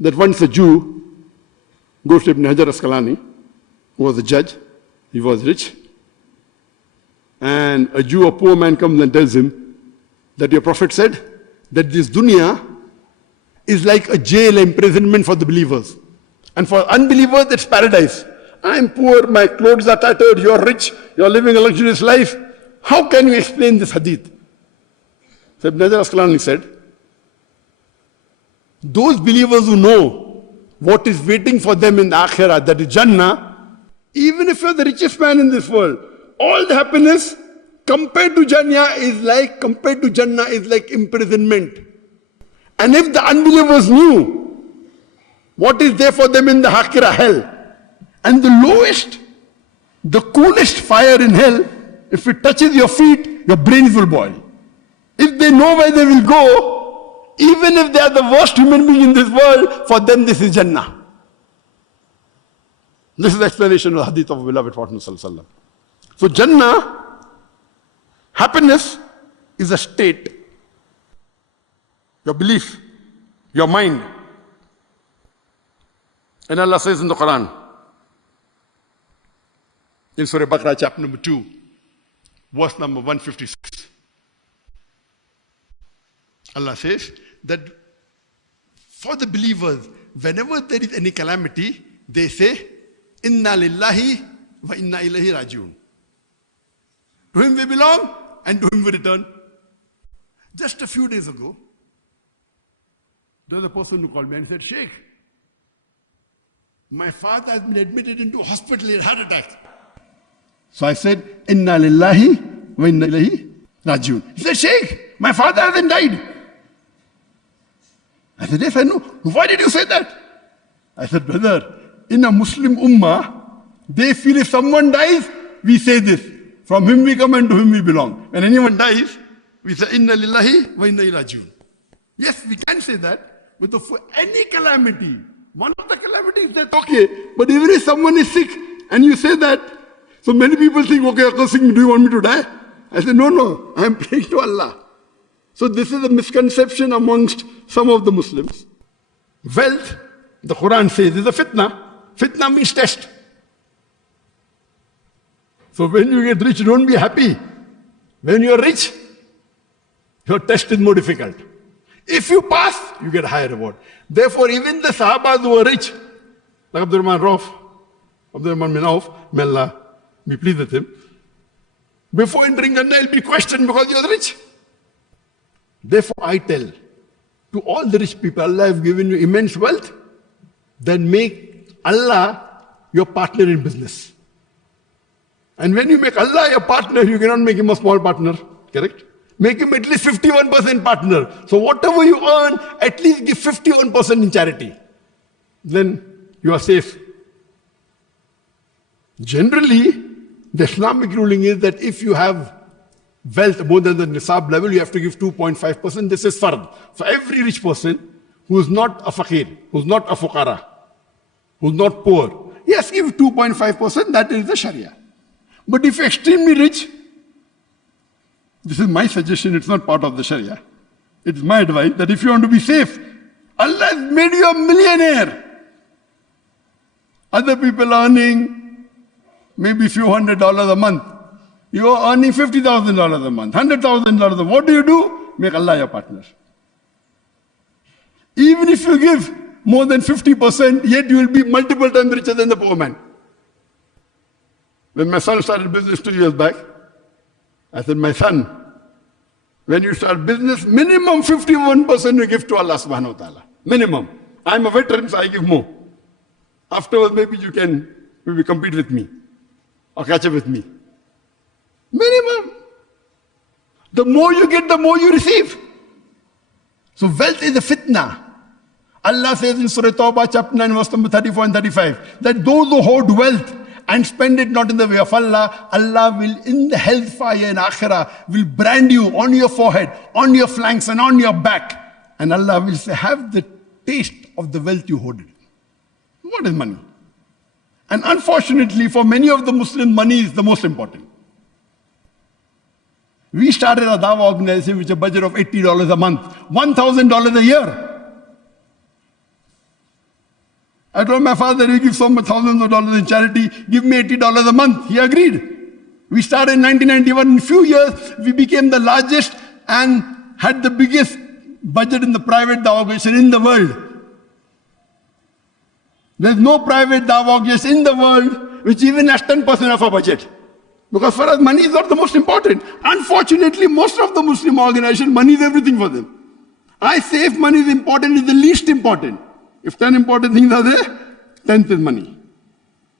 that once a Jew goes to Ibn Hajar Asqalani, who was a judge, he was rich, and a Jew, a poor man, comes and tells him that your Prophet said that this dunya is like a jail imprisonment for the believers. And for unbelievers, it's paradise. I'm poor, my clothes are tattered, you're rich, you're living a luxurious life. How can you explain this hadith? So Ibn Hajar Asqalani said, those believers who know what is waiting for them in the Akhirah, that is Jannah, even if you're the richest man in this world, all the happiness compared to Jannah is like imprisonment. And if the unbelievers knew what is there for them in the Akhirah, hell, and the lowest, the coolest fire in hell, if it touches your feet, your brains will boil. If they know where they will go, even if they are the worst human being in this world, for them this is Jannah. This is the explanation of the hadith of beloved Prophet Sallallahu Alaihi Wasallam. So Jannah, happiness, is a state. Your belief, your mind. And Allah says in the Quran, in Surah Baqarah, chapter number 2, verse number 156. Allah says that for the believers, whenever there is any calamity, they say, Inna lillahi wa inna ilayhi rajiun. To Him we belong and to Him we return. Just a few days ago, there was a person who called me and said, Sheikh, my father has been admitted into hospital in heart attack. So I said, Inna lillahi wa inna ilayhi rajiun. He said, Sheikh, my father hasn't died. I said, yes, I know. Why did you say that? I said, brother, in a Muslim ummah, they feel if someone dies, we say this. From him we come and to him we belong. When anyone dies, we say, Inna lillahi wa inna ilayhi rajiun. Yes, we can say that, but for any calamity, one of the calamities that's okay, but even if someone is sick and you say that, so many people think, okay, Uncle Singh, do you want me to die? I said, no, I am praying to Allah. So this is a misconception amongst some of the Muslims. Wealth, the Quran says, is a fitna. Fitna means test. So when you get rich, don't be happy. When you are rich, your test is more difficult. If you pass, you get a higher reward. Therefore, even the Sahabas who were rich, like Abdurrahman bin Auf, may Allah be pleased with him, before entering Jannah, he'll be questioned because you are rich. Therefore, I tell to all the rich people, Allah has given you immense wealth, then make Allah your partner in business. And when you make Allah your partner, you cannot make him a small partner, correct? Make him at least 51% partner. So whatever you earn, at least give 51% in charity. Then you are safe. Generally, the Islamic ruling is that if you have wealth more than the nisab level, you have to give 2.5%. This is fard. For every rich person who is not a fakir, who is not a fuqara, who is not poor, yes, give 2.5%, that is the Sharia. But if you're extremely rich, this is my suggestion, it's not part of the Sharia. It's my advice that if you want to be safe, Allah has made you a millionaire. Other people are earning maybe a few $100s a month. You are earning $50,000 a month, $100,000 a month. What do? Make Allah your partner. Even if you give more than 50%, yet you will be multiple times richer than the poor man. When my son started business 2 years back, I said, my son, when you start business, minimum 51% you give to Allah subhanahu wa ta'ala. Minimum. I'm a veteran, so I give more. Afterwards, maybe you can compete with me or catch up with me. Minimum. The more you get, the more you receive. So wealth is a fitna. Allah says in Surah Tawbah, chapter 9, verse number 34 and 35, that those who hoard wealth and spend it not in the way of Allah, Allah will, in the hellfire in Akhirah, will brand you on your forehead, on your flanks and on your back. And Allah will say, have the taste of the wealth you hoarded. What is money? And unfortunately, for many of the Muslims, money is the most important. We started a Dawah organization with a budget of $80 a month, $1,000 a year. I told my father, you give so much thousands of dollars in charity, give me $80 a month. He agreed. We started in 1991. In a few years, we became the largest and had the biggest budget in the private dawah organization in the world. There's no private dawah organization in the world which even has 10% of our budget. Because for us, money is not the most important. Unfortunately, most of the Muslim organizations, money is everything for them. I say if money is important, it's the least important. If 10 important things are there, 10th is money.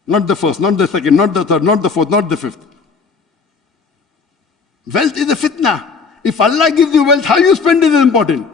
Not the first, not the second, not the third, not the fourth, not the fifth. Wealth is a fitna. If Allah gives you wealth, how you spend it is important.